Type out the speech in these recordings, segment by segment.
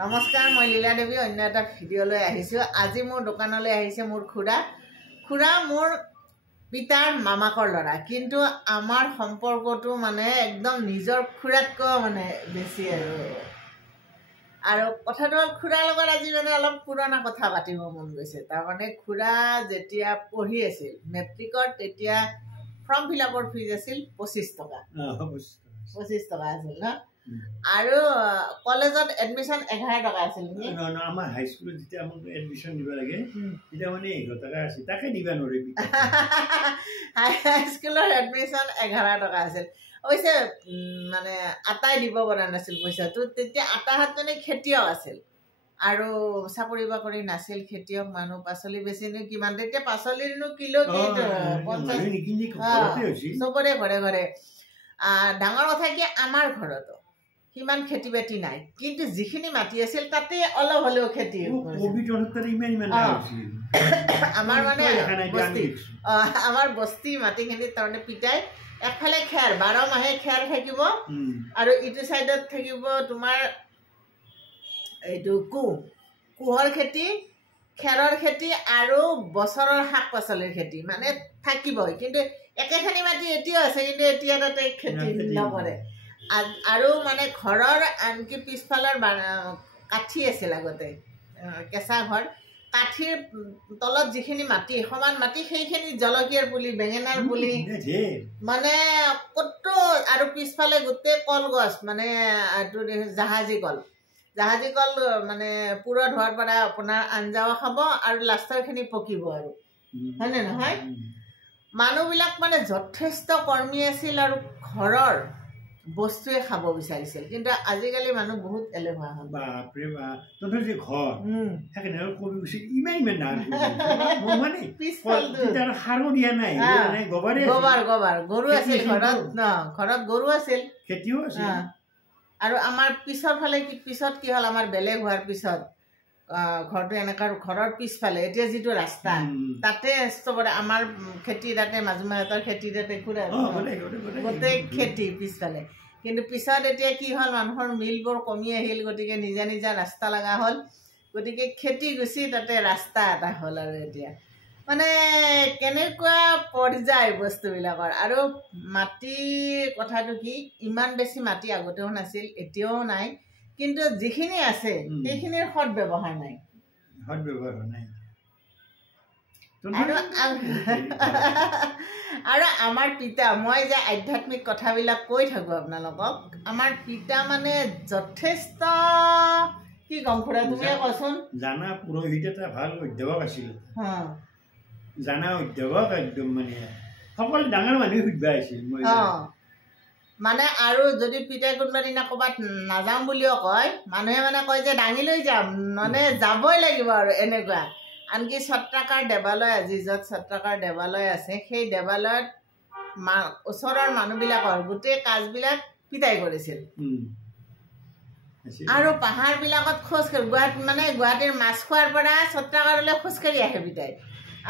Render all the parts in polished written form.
নমস্কাৰ, মই লীলা দেৱী অন্য এটা ভিডিঅ'লৈ আহিছোঁ। আজি মোৰ দোকানলৈ আহিছে মোৰ খুৰা মোৰ পিতাৰ মামাকৰ ল'ৰা, কিন্তু আমাৰ সম্পৰ্কটো মানে একদম নিজৰ খুৰাতকৈ মানে বেছি আৰু কথাটো হ'ল খুৰাৰ লগত আজি মানে অলপ পুৰণা কথা পাতিব মন গৈছে। তাৰমানে খুৰা যেতিয়া পঢ়ি আছিল মেট্ৰিকত, তেতিয়া ফৰ্ম ফিল আপৰ ফিজ আছিল 25 টকা। 25 টকা আছিল ন? আৰু কলেজত এডমিশ্যন 11 টকা আছিল নেকি? আমাৰ হাইস্কুলত যেতিয়া আমাক এডমিশ্যন দিব লাগে তেতিয়া মানে 11 টকা আছিল, তাকে দিবা নোৱাৰি। হাইস্কুলৰ এডমিশ্যন 11 টকা আছিল। অৱশ্যে মানে আটাই দিব পৰা নাছিল পইচাটো। তেতিয়া আটাহাত মানে খেতিয়ক আছিল আৰু চাকৰি বাকৰি নাছিল, খেতিয়ক মানুহ। পাচলি বেচিনো কিমান, তেতিয়া পাচলিৰনো কিলো চবৰে ঘৰে ঘৰে। ডাঙৰ কথা কি, আমাৰ ঘৰতো সিমান খেতি বাতি নাই, কিন্তু যিখিনি মাটি আছিল তাতে অলপ হ'লেও খেতি। আমাৰ বস্তি মাটিখিনিত তাৰমানে পিতাই একফালে খেৰ, 12 মাহে খেৰ থাকিব, আৰু ইটো চাইডত থাকিব তোমাৰ এইটো কুহৰ খেতি, খেৰৰ খেতি আৰু বছৰৰ শাক পাচলিৰ খেতি মানে থাকিবই। কিন্তু একেখিনি মাটি এতিয়াও আছে, কিন্তু এতিয়া তাতে খেতি নকৰে। আৰু মানে ঘৰৰ আনকি পিছফালৰ কাঠি আছিল আগতে, কেঁচা ঘৰ, কাঠিৰ তলত যিখিনি মাটি সমান মাটি, সেইখিনি জলকীয়াৰ পুলি, বেঙেনাৰ পুলি মানে ক'তো, আৰু পিছফালে গোটেই কলগছ, মানে এইটো জাহাজী কল মানে পুৰত হোৱাৰ পৰা আপোনাৰ আঞ্জাও খাব আৰু লাষ্টৰখিনি পকিব, আৰু হয়নে নহয়? মানুহবিলাক মানে যথেষ্ট কৰ্মী আছিল আৰু ঘৰৰ বস্তুৱে খাব বিচাৰিছিল। কিন্তু আজিকালি মানুহ বহুত এলেহুৱা হ'ল। গৰু আছিল ঘৰত, গৰু আছিল, খেতিও আছিল। আৰু আমাৰ পিছৰ ফালে পিছত কি হ'ল, আমাৰ বেলেগ হোৱাৰ পিছত ঘৰটো এনেকুৱা, ঘৰৰ পিছফালে এতিয়া যিটো ৰাস্তা, তাতে চবৰে আমাৰ খেতি, তাতে মাজুমাহঁতৰ খেতি, তাতে গোটেই খেতি পিছফালে। কিন্তু পিছত এতিয়া কি হ'ল, মানুহৰ মিলবোৰ কমি আহিল, গতিকে নিজা নিজা ৰাস্তা লগা হ'ল, গতিকে খেতি গুচি তাতে ৰাস্তা এটা হ'ল। আৰু এতিয়া মানে কেনেকুৱা পৰ্যায় বস্তুবিলাকৰ। আৰু মাটিৰ কথাটো কি, ইমান বেছি মাটি আগতেও নাছিল, এতিয়াও নাই, কিন্তু যিখিনি আছে সেইখিনিৰ সদব্যৱহাৰ নাই। আৰু আমাৰ পিতা, মই যে আধ্যাত্মিক কথাবিলাক কৈ থাকোঁ আপোনালোকক, আমাৰ পিতা মানে যথেষ্ট, কি ক'ম খুৰা, তুমিয়ে কোৱাচোন। জানা পুৰোহিত এটা ভাল অধ্যাপক আছিল, জানা অধ্যাপক, একদম মানে সকলো ডাঙৰ মানুহে সুধিব আহিছিল মানে। আৰু যদি পিতাই কোনোবা দিনা ক'ৰবাত নাযাওঁ বুলিও কয়, মানুহে মানে কয় যে দাঙি লৈ যাম, মানে যাবই লাগিব আৰু এনেকুৱা। আনকি ছত্ৰাকাৰ দেৱালয়, আজি য'ত ছত্ৰাকাৰ দেৱালয় আছে, সেই দেৱালয়ত ওচৰৰ মানুহবিলাকৰ গোটেই কাজবিলাক পিতাই কৰিছিল। আৰু পাহাৰবিলাকত খোজকাঢ়ি, গুৱাহাটীৰ মাছখোৱাৰ পৰা ছত্ৰাকাৰলৈ খোজকাঢ়ি আহে পিতাই,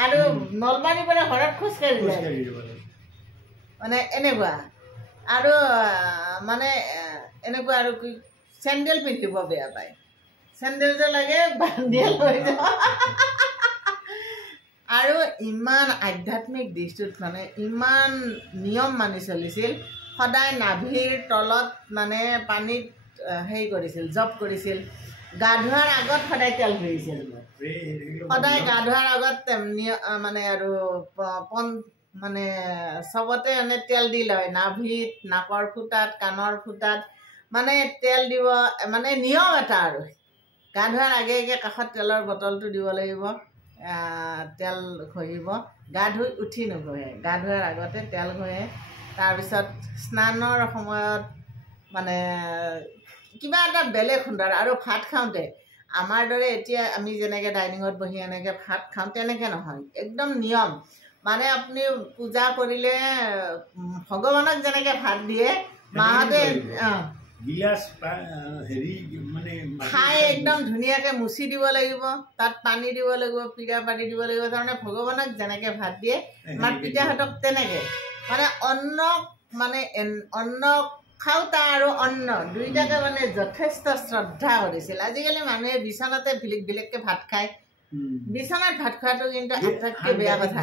আৰু নলবাৰীৰ পৰা ঘৰত খোজকাঢ়ি যায়, মানে এনেকুৱা। আৰু মানে এনেকুৱা, আৰু কি, চেণ্ডেল পিন্ধিব বেয়া পায়, চেণ্ডেল যে লাগে বান্ধিয়ে লৈ যাওঁ। আৰু ইমান আধ্যাত্মিক দিশটোত মানে ইমান নিয়ম মানি চলিছিল। সদায় নাভিৰ তলত মানে পানীত হেৰি কৰিছিল, জপ কৰিছিল। গা ধোৱাৰ আগত সদায় তেল ঘঁহিছিল, সদায় গা ধোৱাৰ আগত মানে আৰু মানে চবতে এনে তেল দি লয়, নাভিত, নাকৰ ফুটাত, কাণৰ ফুটাত, মানে তেল দিব, মানে নিয়ম এটা। আৰু গা ধোৱাৰ আগে আগে কাষত তেলৰ বটলটো দিব লাগিব, তেল ঘঁহিব। গা ধুই উঠি নঘঁহে, গা ধোৱাৰ আগতে তেল ঘঁহে। তাৰপিছত স্নানৰ সময়ত মানে কিবা এটা বেলেগ সুন্দৰ। আৰু ভাত খাওঁতে আমাৰ দৰে এতিয়া আমি যেনেকৈ ডাইনিঙত বহি এনেকৈ ভাত খাওঁ, তেনেকৈ নহয়, একদম নিয়ম। মানে আপুনি পূজা কৰিলে ভগৱানক যেনেকৈ ভাত দিয়ে, মাহঁতে খাই একদম ধুনীয়াকৈ মুচি দিব লাগিব, তাত পানী দিব লাগিব, পিৰা পানী দিব লাগিব। তাৰমানে ভগৱানক যেনেকৈ ভাত দিয়ে, আমাৰ পিতাহঁতক তেনেকৈ, মানে অন্নক খাওঁতা আৰু অন্ন দুইটাকে মানে যথেষ্ট শ্ৰদ্ধা কৰিছিল। আজিকালি মানুহে বিচনাতে ভিলেক ভিলেককে ভাত খায়। বিচনাত ভাত খোৱাটো কিন্তু আটাইতকৈ বেয়া কথা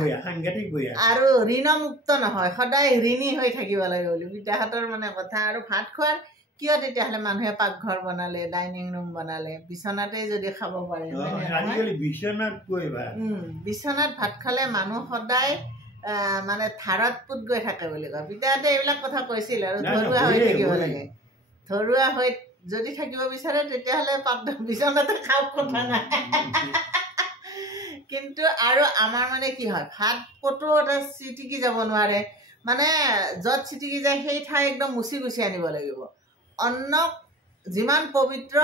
আৰু ঋণমুক্ত নহয়, সদায় ঋণী হৈ থাকিব লাগে বুলি পিতাহঁতৰ মানে কথা। আৰু ভাত খোৱাৰ কিয় তেতিয়াহ'লে মানুহে পাকঘৰ বনালে, ডাইনিং ৰুম বনালে, বিচনাতে যদি খাব পাৰে। বিচনাত ভাত খালে মানুহ সদায় মানে ধাৰত পুত গৈ থাকে বুলি কয়। পিতাহঁতে এইবিলাক কথা কৈছিল। আৰু ধৰুৱা হৈ থাকিব লাগে, ধৰুৱা হৈ যদি থাকিব বিচাৰে তেতিয়াহ'লে বিচনাতে খাওক, কথা নাই। কিন্তু আৰু আমাৰ মানে কি হয়, ভাত ক'তো এটা চিটিকি যাব নোৱাৰে, মানে য'ত চিটিকি যায় সেই ঠাই একদম মুচি গুচি আনিব লাগিব। অন্নক যিমান পবিত্ৰ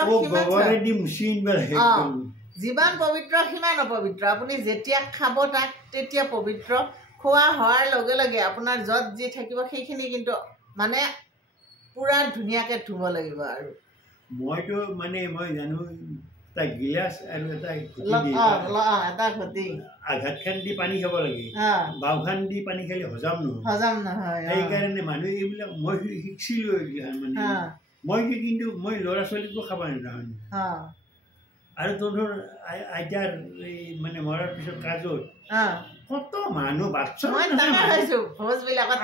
যিমান পবিত্ৰ সিমান অপবিত্ৰ। আপুনি যেতিয়া খাব তাক তেতিয়া পবিত্ৰ। খোৱা হোৱাৰ লগে লগে আপোনাৰ য'ত যি থাকিব সেইখিনি কিন্তু মানে পুৰা ধুনীয়াকৈ ধুব লাগিব। আৰু মইতো মানে মই জানো এটা গিলাচ আৰু এটা ঘটি আঘাত খান দি পানী খাব লাগে, বাওখান দি পানী খালে হজম নহয়। সেইকাৰণে মানুহে এইবিলাক মই শিকিছিলো এইবিলাক মানে। মই কিন্তু মই ল'ৰা ছোৱালীকো খাব নাজানো। আৰু তোৰ আইতাৰ এই মানে মৰাৰ পিছত কাজত কত মানুহ বাচ্চা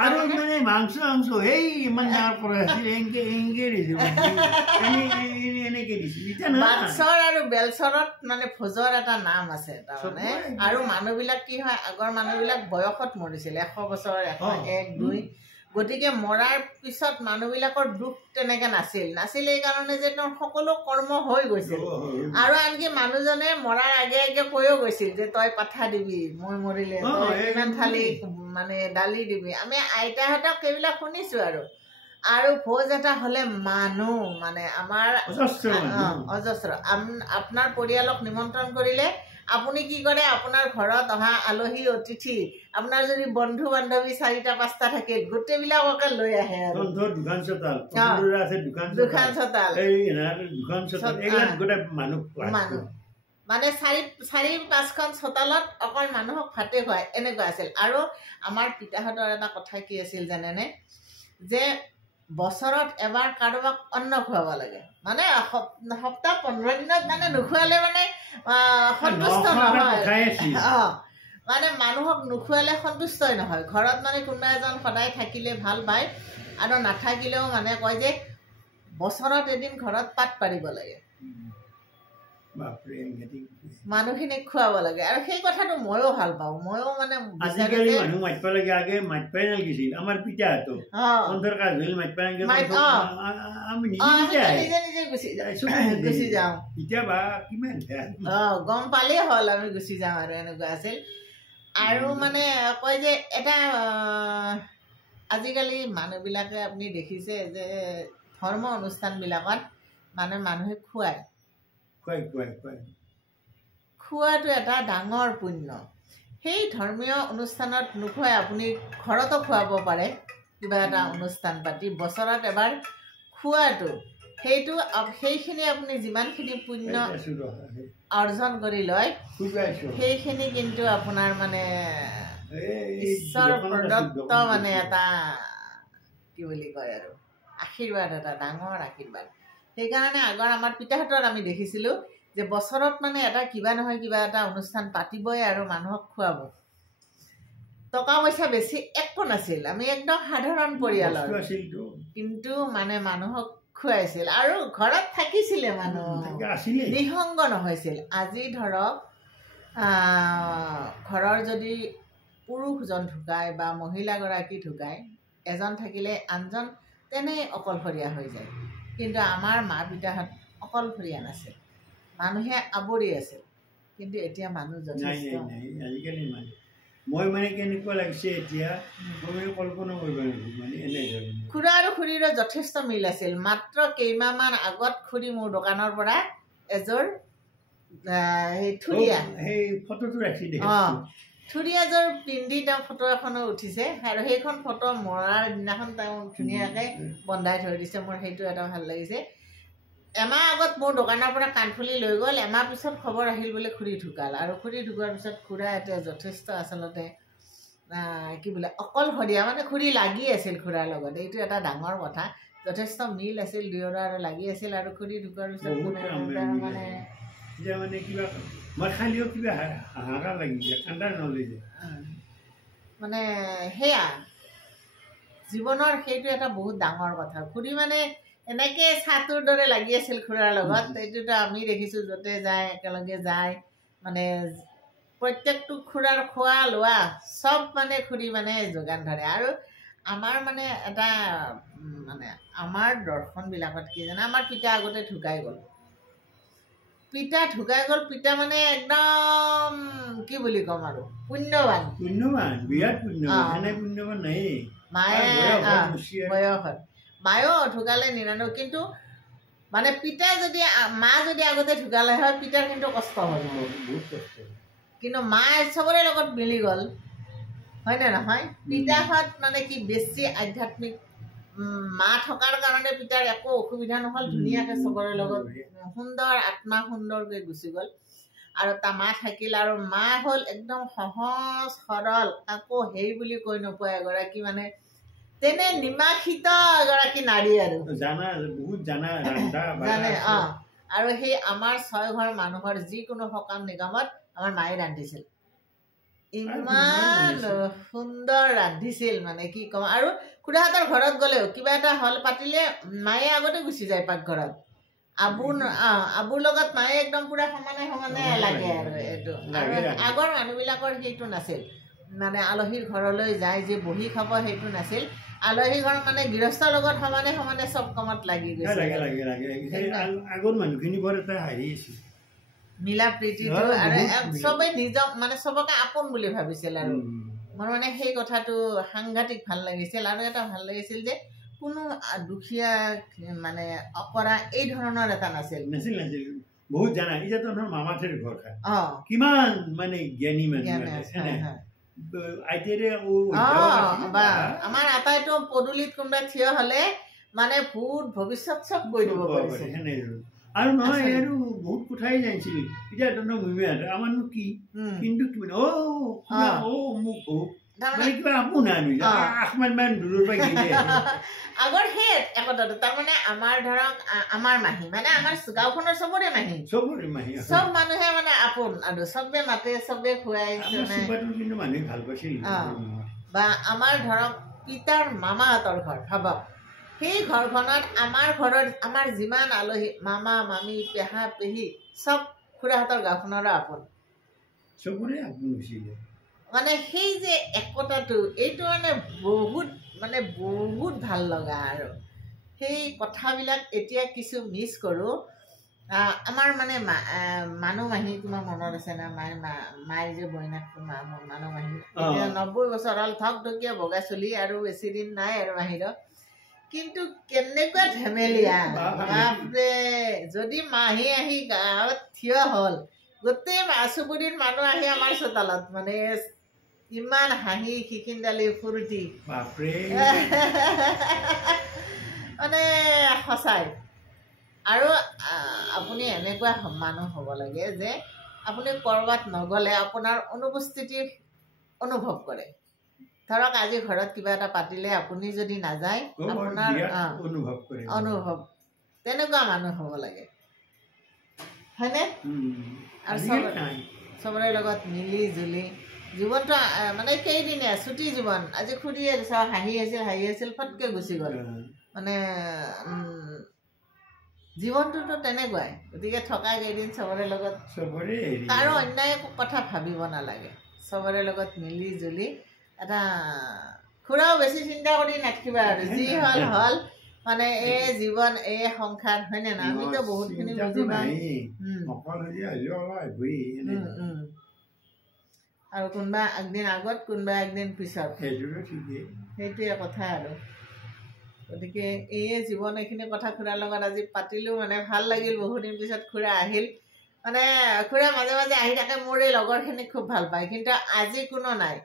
আৰু মানে মাংস সেই ইমান ডাঙৰ কৰা আছিল, এনেকে দিছিল। বাচ্চৰ আৰু বেলচৰত মানে ভোজৰ এটা নাম আছে তাৰমানে। আৰু মানুহবিলাক কি হয়, আগৰ মানুহবিলাক বয়সত মৰিছিল, 100 বছৰ, 101, 2। গতিকে মৰাৰ পিছত মানুহবিলাকৰ দুখ তেনেকে নাছিল এইকাৰণে যে তেওঁৰ সকলো কৰ্ম হৈ গৈছিল। আৰু আনকি মানুহজনে মৰাৰ আগে আগে কৈও গৈছিল যে তই পাঠা দিবি, মই মৰিলে তই ইমান থালি মানে দালি দিবি। আমি আইতাহঁতক সেইবিলাক শুনিছো। আৰু ভোজ এটা হ'লে মানুহ মানে আমাৰ অজস্ৰ। আপোনাৰ পৰিয়ালক নিমন্ত্ৰণ কৰিলে আপুনি কি কৰে, আপোনাৰ ঘৰত অহা আলহী অতিথি, আপোনাৰ যদি বন্ধু বান্ধৱী 4-5টা থাকে, গোটেইবিলাককে লৈ আহে। মানুহ মানে 4-5খন চোতালত অকল মানুহক ভাতে খুৱায়, এনেকুৱা আছিল। আৰু আমাৰ পিতাহঁতৰ এটা কথা কি আছিল জানেনে, যে বছৰত এবাৰ কাৰোবাক অন্ন খুৱাব লাগে। মানে সপ্তাহ 15 দিনত মানে নোখোৱালে মানে সন্তুষ্ট নহয়। মানে মানুহক নোখোৱালে সন্তুষ্টই নহয়। ঘৰত মানে কোনোবা এজন সদায় থাকিলে ভাল পায়, আৰু নাথাকিলেও মানে কয় যে বছৰত এদিন ঘৰত পাত পাৰিব লাগে, মানুহখিনিক খুৱাব লাগে। আৰু সেই কথাটো ময়ো ভাল পাওঁ। ময়ো মানে আজিকালি মানুহ মাতিব লাগে, আগে মাতিবই নালাগিছিল। আমাৰ পিতাহঁতো গুচি যাওঁ, গম পালেই হ'ল আমি গুচি যাওঁ, আৰু এনেকুৱা আছিল। আৰু মানে কয় যে এটা আজিকালি মানুহবিলাকে আপুনি দেখিছে যে ধৰ্ম অনুষ্ঠানবিলাকত মানে মানুহে খোৱাটো এটা ডাঙৰ পুণ্য। সেই ধৰ্মীয় অনুষ্ঠানত নোখোৱাই আপুনি ঘৰতো খুৱাব পাৰে। কিবা এটা অনুষ্ঠান পাতি বছৰত এবাৰ খোৱাটো, সেইখিনি আপুনি যিমানখিনি পুণ্য অৰ্জন কৰি লয়, সেইখিনি কিন্তু আপোনাৰ মানে ঈশ্বৰ প্ৰদত্ত মানে এটা কি বুলি কয় আৰু আশীৰ্বাদ, এটা ডাঙৰ আশীৰ্বাদ। সেইকাৰণে আগৰ আমাৰ পিতাহঁতৰ আমি দেখিছিলোঁ যে বছৰত মানে এটা কিবা নহয় কিবা এটা অনুষ্ঠান পাতিবই আৰু মানুহক খুৱাব। টকা পইচা বেছি একো নাছিল, আমি একদম সাধাৰণ পৰিয়ালৰ, কিন্তু মানে মানুহক খুৱাইছিল আৰু ঘৰত থাকিছিলে, মানুহ নিঃসংগ নহৈছিল। আজি ধৰক ঘৰৰ যদি পুৰুষজন ঢুকায় বা মহিলাগৰাকী ঢুকায়, এজন থাকিলে আনজন তেনেই অকলশৰীয়া হৈ যায়। কিন্তু আমাৰ মা পিতাহঁত অকলশৰীয়া নাছিল, মানুহে আৱৰি আছিল। কিন্তু এতিয়া মানুহ যথেষ্ট। আজিকালি মই মানে কেনেকুৱা লাগিছে এতিয়া, কল্পনা কৰিব লাগিব মানে এনে। খুৰা আৰু খুৰীৰো যথেষ্ট মিল আছিল। মাত্ৰ কেইমাহমান আগত খুৰী মোৰ দোকানৰ পৰা এযোৰ থুৰীয়াযোৰ পিন্ধি তেওঁ ফটো এখনো উঠিছে, আৰু সেইখন ফটো মৰাৰ দিনাখন তেওঁ ধুনীয়াকৈ বন্ধাই থৈ দিছে। মোৰ সেইটো এটা ভাল লাগিছে। এমাহ আগত মোৰ দোকানৰ পৰা কাণফুলি লৈ গ'ল, এমাহ পিছত খবৰ আহিল বোলে খুৰী ঢুকাল। আৰু খুৰী ঢুকোৱাৰ পিছত খুৰা এতিয়া যথেষ্ট আচলতে কি বোলে অকলশৰীয়া, মানে খুৰী লাগি আছিল খুৰাৰ লগত। এইটো এটা ডাঙৰ কথা। যথেষ্ট মিল আছিল দুয়োৰে আৰু লাগি আছিল আৰু খুৰী ঢুকোৱাৰ পিছত মানে মানে সেয়া জীৱনৰ সেইটো এটা বহুত ডাঙৰ কথা খুৰী মানে এনেকে ছাটোৰ দৰে লাগি আছিল খুৰাৰ লগত এইটোতো আমি দেখিছোঁ য'তে যায় একেলগে যায় মানে প্ৰত্যেকটো খুৰাৰ খোৱা লোৱা চব মানে খুৰী মানে যোগান ধৰে আৰু আমাৰ মানে এটা মানে আমাৰ দৰ্শনবিলাকত কি জানে আমাৰ পিতা আগতে ঢুকাই গ'ল পিতা মানে একদম কি বুলি ক'ম আৰু পুণ্যৱান বিৰাট পুণ্যৱান নাই মায়ে বয়সত মায়েও ঢুকালে 99 কিন্তু মানে পিতাই যদি মা যদি আগতে ঢুকালে হয় পিতাৰ কিন্তু কষ্ট হ'ল কিন্তু মায়ে চবৰে লগত মিলি গ'ল হয়নে নহয় পিতাহঁত মানে কি বেছি আধ্যাত্মিক মা থকাৰ কাৰণে পিতাৰ একো অসুবিধা নহ'ল ধুনীয়াকৈ চবৰে লগত সুন্দৰ আত্মা সুন্দৰকৈ গুচি গ'ল আৰু তাৰ মা থাকিল আৰু মা হ'ল একদম সহজ সৰল আকৌ হেৰি বুলি কৈ নোপোৱা এগৰাকী মানে তেনে নিমাখিত এগৰাকী নাৰী আৰু জানে আৰু সেই আমাৰ 6 ঘৰ মানুহৰ যিকোনো সকাম নিকামত আমাৰ মায়ে ৰান্ধিছিল ইমান সুন্দৰ ৰান্ধিছিল মানে কি ক'ম আৰু খুৰাহঁতৰ ঘৰত গ'লেও কিবা এটা হল পাতিলে মায়ে আগতে গুচি যায় পাকঘৰত আবুৰ লগত মায়ে একদম পুৰা সমানে লাগে আৰু এইটো আগৰ মানুহবিলাকৰ সেইটো নাছিল মানে আলহীৰ ঘৰলৈ যায় যে বহি খাব সেইটো নাছিল আলহী ঘৰ মানে গৃহস্থৰ লগত সমানে চব কামত লাগি গৈছে আগৰ মানুহখিনি বৰ এটা হাৰি আছিল মিলা প্ৰীতিটো আৰু চবেই নিজক মানে চবকে আপোন বুলি ভাবিছিল আৰু মোৰ মানে সেই কথাটো সাংঘাতিক ভাল লাগিছিল আৰু এটা ভাল লাগিছিল যে কোনো দুখীয়া মানে অকৰা এই ধৰণৰ এটা নাছিল বহুত জানা এতিয়া তো মামাথেৰ ঘৰ খায় কিমান মানে জ্ঞানী মানুহ আমাৰ আটাইতো পদূলিত কোনোবা থিয় হলে মানে ভূত ভৱিষ্যত চব কৈ দিব পাৰিছে আৰু নহয় আৰু বহুত কথাই জানিছিল এতিয়া আমাৰনো কি কিন্তু আগৰ সেই একতাটো তাৰমানে আমাৰ ধৰক আমাৰ মাহী মানে আমাৰ গাঁওখনৰ চবৰে মাহী চব মানুহে মানে আপোন আৰু চবে মাতে চবে খুৱাই বা আমাৰ ধৰক পিতাৰ মামাহঁতৰ ঘৰ ভাবক সেই ঘৰখনত আমাৰ যিমান আলহী মামা মামী পেহা পেহী চব খুৰাহঁতৰ গাঁওখনৰো আপোন চবৰে আপোন হৈছিলে মানে সেই যে একতাটো এইটো মানে বহুত ভাল লগা আৰু সেই কথাবিলাক এতিয়া কিছু মিছ কৰোঁ আমাৰ মানে মানুহ মাহী তোমাৰ মনত আছে না মায়ে যে বইনাক মানুহ মাহী এতিয়া 90 বছৰ হ'ল থকথকীয়া বগা চুলি আৰু বেছি দিন নাই আৰু মাহীৰত কিন্তু কেনেকুৱা ধেমেলীয়া বাপৰে যদি মাহী আহি গাঁৱত থিয় হ'ল গোটেই চুবুৰীৰ মানুহ আহি আমাৰ চোতালত মানে ইমান হাঁহি খিকিন্দালি ফূৰ্তি মানে সঁচাই আৰু আপুনি এনেকুৱা মানুহ হ'ব লাগে যে আপুনি ক'ৰবাত নগ'লে আপোনাৰ অনুপস্থিতি অনুভৱ কৰে ধৰক আজি ঘৰত কিবা এটা পাতিলে আপুনি যদি নাযায় আপোনাৰ অনুভৱ তেনেকুৱা মানুহ হ'ব লাগে হয়নে আৰু চবৰে লগত মিলি জুলি জীৱনটো মানে কেইদিনীয়া ছুটি জীৱন আজি খুৰী হাঁহি আছিল ফটকে গুচি গ'ল মানে জীৱনটোতো তেনেকুৱাই গতিকে থকা কেইদিন চবৰে লগত কাৰো অন্যায় কথা ভাবিব নালাগে চবৰে লগত মিলি জুলি এটা খুৰাও বেছি চিন্তা কৰি নাথাকিবা আৰু যি হ'ল মানে এই জীৱন এই সংসাৰ হয়নে না আমিতো বহুতখিনি বুজি পাওঁ আৰু কোনোবা একদিন আগত কোনোবা একদিন পিছত সেইটোৱে কথা আৰু গতিকে এই জীৱন এইখিনি কথা খুৰাৰ লগত আজি পাতিলোঁ মানে ভাল লাগিল বহুদিন পিছত খুৰা আহিল মানে খুৰা মাজে মাজে আহি থাকে মোৰ এই লগৰখিনি খুব ভাল পায় কিন্তু আজি কোনো নাই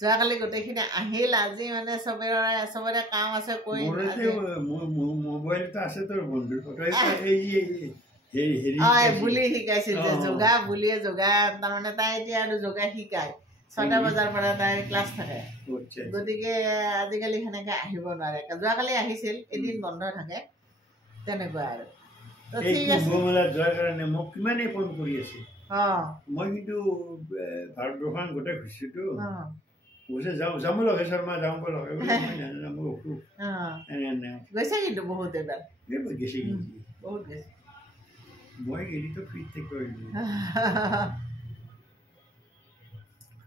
যোৱাকালি গোটেইখিনি আহিল আজি মানে চবৰে কাম আছে কৈ বুলি শিকাইছিল যে যোগা বুলিয়ে যোগা তাৰমানে তাই এতিয়া আৰু যোগা শিকায় 6টা বজাৰ পৰা তাই ক্লাছ থাকে গতিকে আজিকালি সেনেকে আহিব নোৱাৰে যোৱাকালি আহিছিল এদিন বন্ধ থাকে তেনেকুৱা আৰু ঠিক আছে কুম্ভমেলাত যোৱাৰ কাৰণে মোক কিমানেই ফোন কৰি আছে মই কিন্তু ভাৰতবৰ্ষখন গোটেই ঘূৰিছোতো গৈছে যাম লগে শৰ্মা যাম লগে মোৰ অসুখ গৈছে কিন্তু বহুত এবাৰ গৈছে বহুত গৈছে মই হেৰিটো ফ্ৰীত কৰিলো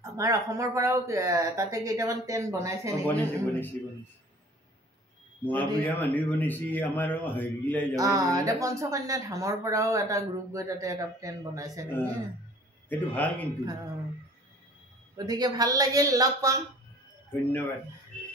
আমাৰ অসমৰ পৰাও তাতে কেইটামান টেণ্ট বনাইছে মহাপুৰীয়া মানুহ বনাইছে আমাৰ হেৰিলৈ যাব পঞ্চকন্যা ধামৰ পৰাও এটা গ্ৰুপ গৈ তাতে এটা টেণ্ট বনাইছে নেকি সেইটো ভাল কিন্তু গতিকে ভাল লাগিল লগ পাম ধন্যবাদ